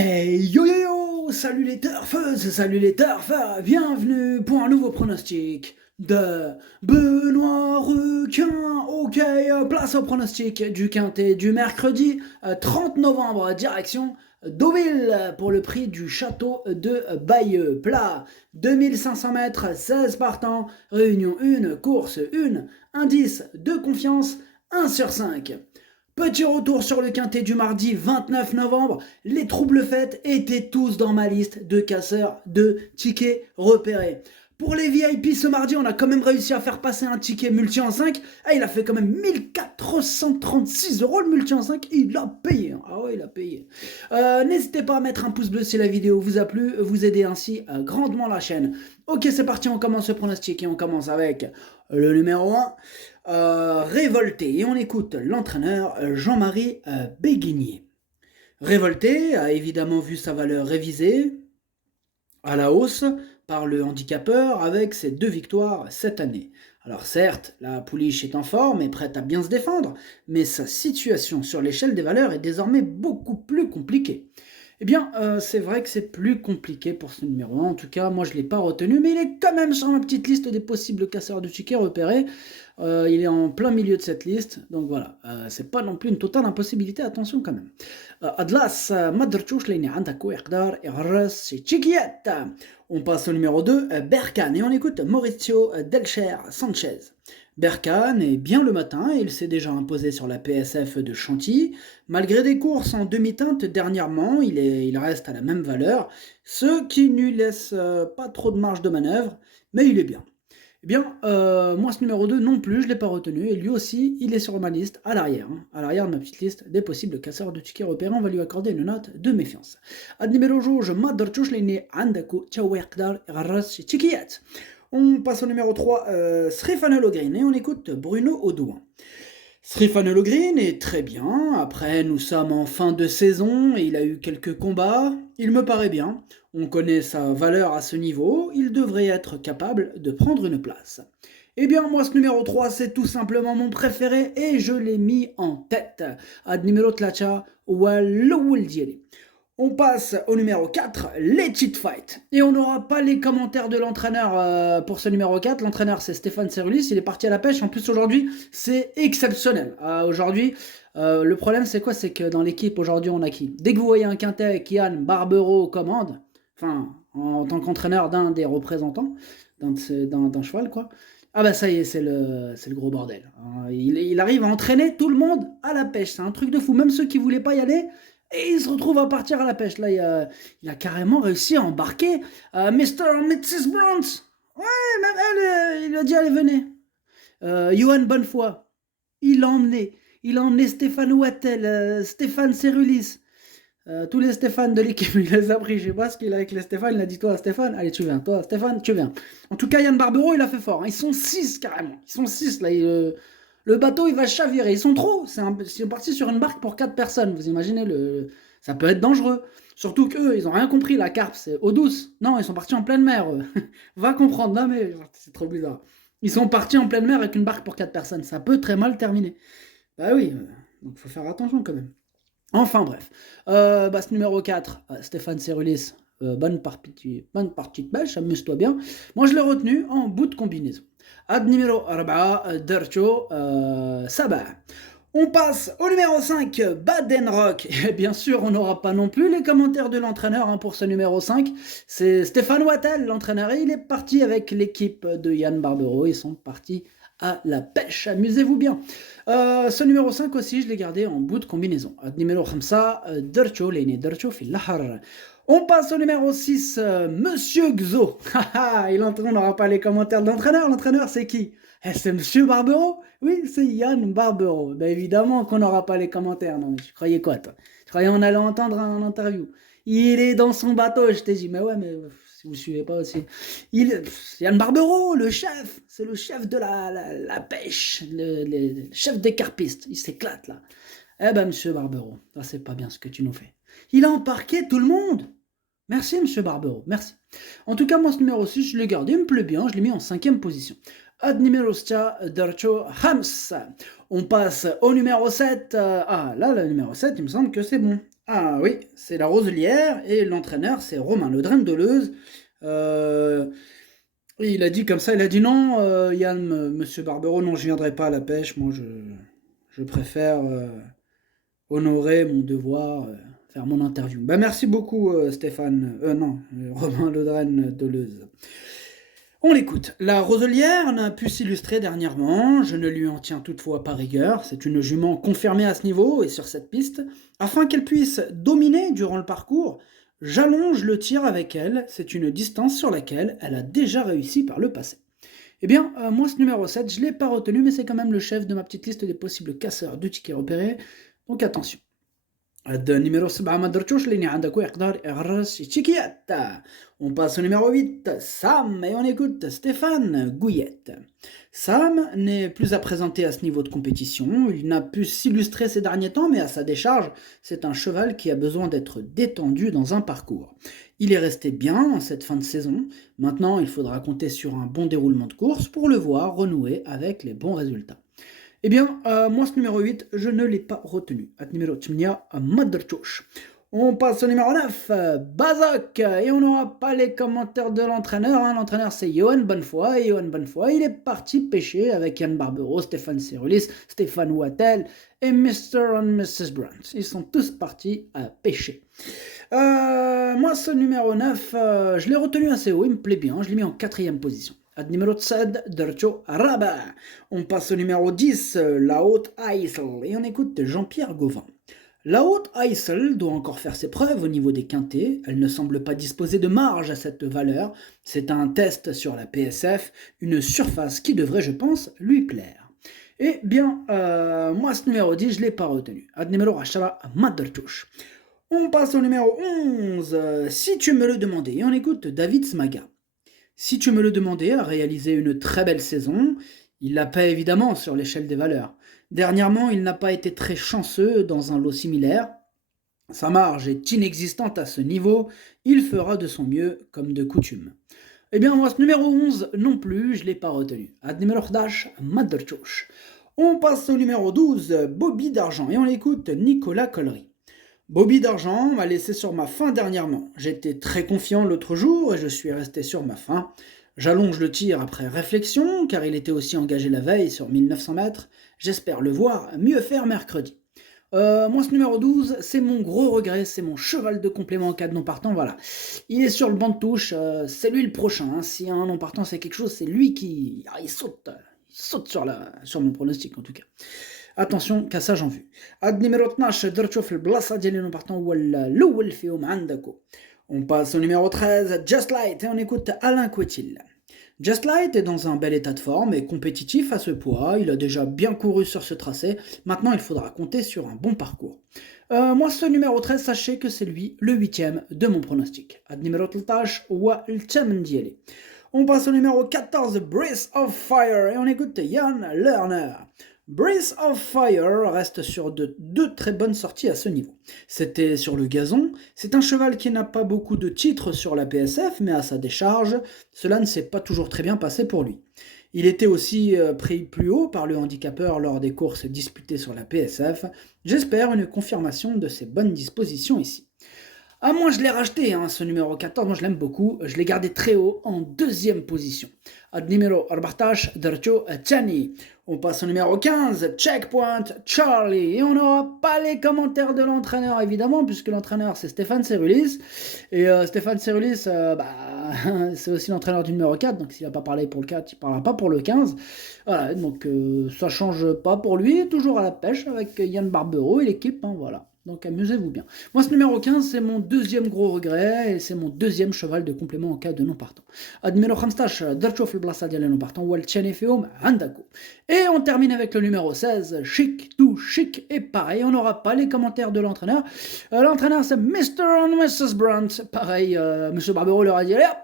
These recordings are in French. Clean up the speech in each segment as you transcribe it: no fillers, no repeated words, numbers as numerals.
Hey yo yo yo, salut les turfeuses, salut les turfeurs, bienvenue pour un nouveau pronostic de Benoît Requin. Ok, place au pronostic du quintet du mercredi 30 novembre, direction Deauville pour le prix du château de Bayeux. Plat 2500 mètres, 16 partants, réunion 1, course 1, indice de confiance 1 sur 5. Petit retour sur le quintet du mardi 29 novembre. Les troubles fêtes étaient tous dans ma liste de casseurs de tickets repérés. Pour les VIP ce mardi, on a quand même réussi à faire passer un ticket multi en 5. Ah, il a fait quand même 1436 € le multi en 5. Il a payé. Ah ouais, il a payé. N'hésitez pas à mettre un pouce bleu si la vidéo vous a plu. Vous aidez ainsi grandement la chaîne. Ok, c'est parti, on commence le pronostic et on commence avec le numéro 1. Révolté, et on écoute l'entraîneur Jean-Marie Béguigné. Révolté a évidemment vu sa valeur révisée à la hausse par le handicapeur avec ses 2 victoires cette année. Alors certes, la pouliche est en forme et prête à bien se défendre, mais sa situation sur l'échelle des valeurs est désormais beaucoup plus compliquée. Eh bien, c'est vrai que c'est plus compliqué pour ce numéro 1. En tout cas, moi, je ne l'ai pas retenu, mais il est quand même sur ma petite liste des possibles casseurs de tickets repérés. Il est en plein milieu de cette liste, donc voilà. C'est pas non plus une totale impossibilité, attention quand même. Adlas, ما درتوش لاني عندك ويقدر يغرس تشيكيات. On passe au numéro 2, Berkane, et on écoute Mauricio Delcher Sanchez. Berkane est bien le matin et il s'est déjà imposé sur la PSF de Chantilly. Malgré des courses en demi-teinte dernièrement, il reste à la même valeur, ce qui ne lui laisse pas trop de marge de manœuvre, mais il est bien. Eh bien, moi ce numéro 2 non plus, je ne l'ai pas retenu, et lui aussi, il est sur ma liste, à l'arrière, à l'arrière de ma petite liste des possibles casseurs de tickets repérés, on va lui accorder une note de méfiance. Ad numéro je m'adortouche l'année Andaku Tchawekdar Raras Tikiat. On passe au numéro 3, Srifanolo Green, et on écoute Bruno Audouin. Srifanolo Green est très bien, après nous sommes en fin de saison et il a eu quelques combats, il me paraît bien, on connaît sa valeur à ce niveau, il devrait être capable de prendre une place. Eh bien moi ce numéro 3 c'est tout simplement mon préféré et je l'ai mis en tête. Ad numéro tlacha Walloul Dieli. On passe au numéro 4, les cheat fight. Et on n'aura pas les commentaires de l'entraîneur pour ce numéro 4. L'entraîneur, c'est Stéphane Serulis. Il est parti à la pêche. En plus, aujourd'hui, c'est exceptionnel. Aujourd'hui, le problème, c'est quoi? C'est que dans l'équipe, aujourd'hui, on a qui? Dès que vous voyez un quintet avec Yann Barbero aux commandes, enfin, en tant qu'entraîneur d'un des représentants, d'un cheval, quoi. Ah bah ça y est, c'est le gros bordel. Il arrive à entraîner tout le monde à la pêche. C'est un truc de fou. Même ceux qui voulaient pas y aller, et il se retrouve à partir à la pêche. Là, il a carrément réussi à embarquer Mr. et Mrs. Browns. Ouais, même elle, il a dit, allez, venez. Johan Bonnefoy, il l'a emmené. Il a emmené Stéphane Wattel, Stéphane Serulis. Tous les Stéphane de l'équipe, il les a pris. Je sais pas ce qu'il a avec les Stéphane. Il a dit, toi, Stéphane, allez, tu viens. Toi, Stéphane, tu viens. En tout cas, Yann Barbero, il a fait fort. Ils sont 6 carrément. Ils sont 6 là. Le bateau, il va chavirer. Ils sont trop. Ils sont partis sur une barque pour 4 personnes. Vous imaginez, ça peut être dangereux. Surtout qu'eux, ils ont rien compris. La carpe, c'est eau douce. Non, ils sont partis en pleine mer. Va comprendre. Non, mais c'est trop bizarre. Ils sont partis en pleine mer avec une barque pour 4 personnes. Ça peut très mal terminer. Bah oui, donc il faut faire attention quand même. Enfin bref. Ce numéro 4, Stéphane Serulis. Bonne partie de pêche, amuse-toi bien. Moi, je l'ai retenu en bout de combinaison. Ad numéro 4, Dercho Sabah. On passe au numéro 5, Badenrock. Et bien sûr, on n'aura pas non plus les commentaires de l'entraîneur pour ce numéro 5. C'est Stéphane Wattel, l'entraîneur, et il est parti avec l'équipe de Yann Barbero. Ils sont partis à la pêche. Amusez-vous bien. Ce numéro 5 aussi, je l'ai gardé en bout de combinaison. Ad numéro 5, Dercho, Léné Dercho, Filahar. On passe au numéro 6, Monsieur Xo. On n'aura pas les commentaires de l'entraîneur. L'entraîneur, c'est qui? C'est Monsieur Barbero? Oui, c'est Yann Barbero. Ben évidemment qu'on n'aura pas les commentaires. Non, mais tu croyais quoi, toi? Tu croyais on allait entendre un interview? Il est dans son bateau, je t'ai dit. Mais ouais, mais si vous ne suivez pas aussi. Yann Barbero, le chef. C'est le chef de la pêche. Le chef des carpistes. Il s'éclate, là. Eh ben, Monsieur Barbero, ça, c'est pas bien ce que tu nous fais. Il a embarqué tout le monde. Merci, Monsieur Barbero, merci. En tout cas, moi, ce numéro 6, je l'ai gardé, il me plaît bien, je l'ai mis en 5e position. Ad numéro 7, Darcho Hams. On passe au numéro 7. Là, le numéro 7, il me semble que c'est bon. Ah oui, c'est la Roselière et l'entraîneur, c'est Romain Le Drain de Deleuze. Euh, et il a dit comme ça, il a dit non, Yann, monsieur Barbero, non, je viendrai pas à la pêche. Moi, je préfère honorer mon devoir, faire mon interview. Bah, merci beaucoup, Stéphane. Non, Romain Le Drain de Deleuze. On l'écoute. La Roselière n'a pu s'illustrer dernièrement, je ne lui en tiens toutefois pas rigueur, c'est une jument confirmée à ce niveau et sur cette piste. Afin qu'elle puisse dominer durant le parcours, j'allonge le tir avec elle, c'est une distance sur laquelle elle a déjà réussi par le passé. Eh bien, moi ce numéro 7, je ne l'ai pas retenu, mais c'est quand même le chef de ma petite liste des possibles casseurs de tickets repérés, donc attention. Numéro 7 ما درتوش لاني عندك يقدر يغرس تشيكيات. On passe au numéro 8, Sam, et on écoute Stéphane Gouillette. Sam n'est plus à présenter à ce niveau de compétition, il n'a pu s'illustrer ces derniers temps, mais à sa décharge, c'est un cheval qui a besoin d'être détendu dans un parcours. Il est resté bien en cette fin de saison, maintenant il faudra compter sur un bon déroulement de course pour le voir renouer avec les bons résultats. Eh bien, moi, ce numéro 8, je ne l'ai pas retenu. At numéro 8, Maderchouch. On passe au numéro 9, Bazok. Et on n'aura pas les commentaires de l'entraîneur. Hein. L'entraîneur, c'est Johan Bonnefoy. Et Johan Bonnefoy, il est parti pêcher avec Yann Barbero, Stéphane Cerulis, Stéphane Wattel et Mr. and Mrs. Brandt. Ils sont tous partis à pêcher. Moi, ce numéro 9, je l'ai retenu assez haut. Il me plaît bien. Je l'ai mis en 4e position. Ad numéro 7, Dercho Araba. On passe au numéro 10, la Haute Eissel, et on écoute Jean-Pierre Gauvin. La Haute Eissel doit encore faire ses preuves au niveau des quintés, elle ne semble pas disposer de marge à cette valeur, c'est un test sur la PSF, une surface qui devrait, je pense, lui plaire. Eh bien, moi ce numéro 10, je ne l'ai pas retenu. Ad numéro 10, Madertouche. On passe au numéro 11, si tu me le demandais, et on écoute David Smaga. Si tu me le demandais, a réalisé une très belle saison. Il la paie évidemment sur l'échelle des valeurs. Dernièrement, il n'a pas été très chanceux dans un lot similaire. Sa marge est inexistante à ce niveau. Il fera de son mieux, comme de coutume. Eh bien, moi, ce numéro 11 non plus, je ne l'ai pas retenu. Ad numéro 11, Maderchouch. On passe au numéro 12, Bobby d'Argent, et on l'écoute Nicolas Collery. Bobby d'Argent m'a laissé sur ma faim dernièrement. J'étais très confiant l'autre jour et je suis resté sur ma faim. J'allonge le tir après réflexion, car il était aussi engagé la veille sur 1900 mètres. J'espère le voir mieux faire mercredi. Moi, ce numéro 12, c'est mon gros regret, c'est mon cheval de complément en cas de non partant, voilà. Il est sur le banc de touche, c'est lui le prochain. Hein. S'il y a un non partant, c'est quelque chose, c'est lui qui... il saute sur mon pronostic en tout cas. Attention, cassage en vue. Ad numéro 12 درتو في البلاصه ديالي نو بارطون هو الاول فيهم عندكم. On passe au numéro 13, Just Light, et on écoute Alain Couetil. Just Light est dans un bel état de forme et compétitif à ce poids, il a déjà bien couru sur ce tracé, maintenant il faudra compter sur un bon parcours. Moi ce numéro 13, sachez que c'est lui le 8e de mon pronostic. Ad numéro 13 هو الثامن ديالي. On passe au numéro 14, Breath of Fire, et on écoute Yann Lerner. Breath of Fire reste sur deux très bonnes sorties à ce niveau. C'était sur le gazon, c'est un cheval qui n'a pas beaucoup de titres sur la PSF, mais à sa décharge, cela ne s'est pas toujours très bien passé pour lui. Il était aussi pris plus haut par le handicapeur lors des courses disputées sur la PSF. J'espère une confirmation de ses bonnes dispositions ici. Ah, moi je l'ai racheté, hein, ce numéro 14, moi je l'aime beaucoup, je l'ai gardé très haut en 2e position. Ad numéro 14, Dercho Tchani. On passe au numéro 15, Checkpoint Charlie. Et on n'aura pas les commentaires de l'entraîneur évidemment, puisque l'entraîneur c'est Stéphane Cerulis. Et Stéphane Cerulis, c'est aussi l'entraîneur du numéro 4, donc s'il n'a pas parlé pour le 4, il ne parlera pas pour le 15. Voilà, donc ça change pas pour lui, toujours à la pêche avec Yann Barbero et l'équipe, hein, voilà. Donc amusez-vous bien. Moi ce numéro 15 c'est mon 2e gros regret et c'est mon 2e cheval de complément en cas de non partant. Ad numéro 15 درتو في البلاصه ديال non partant هو الثاني فيهم عندكم. Et on termine avec le numéro 16, Chic, tout chic, et pareil, on n'aura pas les commentaires de l'entraîneur. L'entraîneur c'est Mr. and Mrs. Brandt. Pareil, Monsieur Barbero leur a dit, allez hop,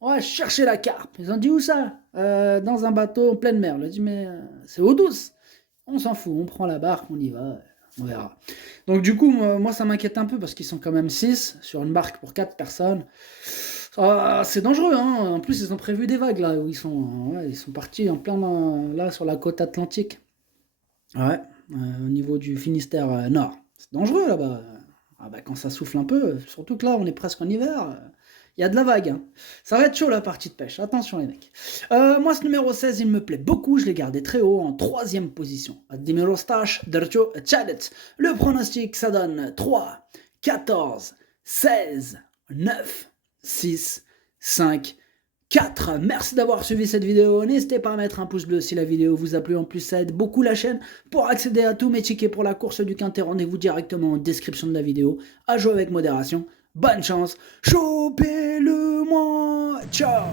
on va chercher la carpe. Ils ont dit où ça dans un bateau en pleine mer. Il a dit, mais c'est eau douce. On s'en fout, on prend la barque, on y va. On verra. Donc du coup, moi ça m'inquiète un peu parce qu'ils sont quand même 6 sur une barque pour 4 personnes. C'est dangereux, hein. En plus ils ont prévu des vagues là où ils sont partis en plein là sur la côte atlantique. Ouais, au niveau du Finistère Nord. C'est dangereux là-bas. Ah bah quand ça souffle un peu, surtout que là on est presque en hiver, il y a de la vague. Hein. Ça va être chaud la partie de pêche, attention les mecs. Moi ce numéro 16 il me plaît beaucoup, je l'ai gardé très haut en troisième position. Admiro Stash, Dercho Chadet. Le pronostic ça donne 3, 14, 16, 9, 6, 5, 4. Merci d'avoir suivi cette vidéo. N'hésitez pas à mettre un pouce bleu si la vidéo vous a plu. En plus, ça aide beaucoup la chaîne. Pour accéder à tous mes tickets pour la course du Quintet, rendez-vous directement en description de la vidéo. À jouer avec modération. Bonne chance. Chopez-le-moi. Ciao.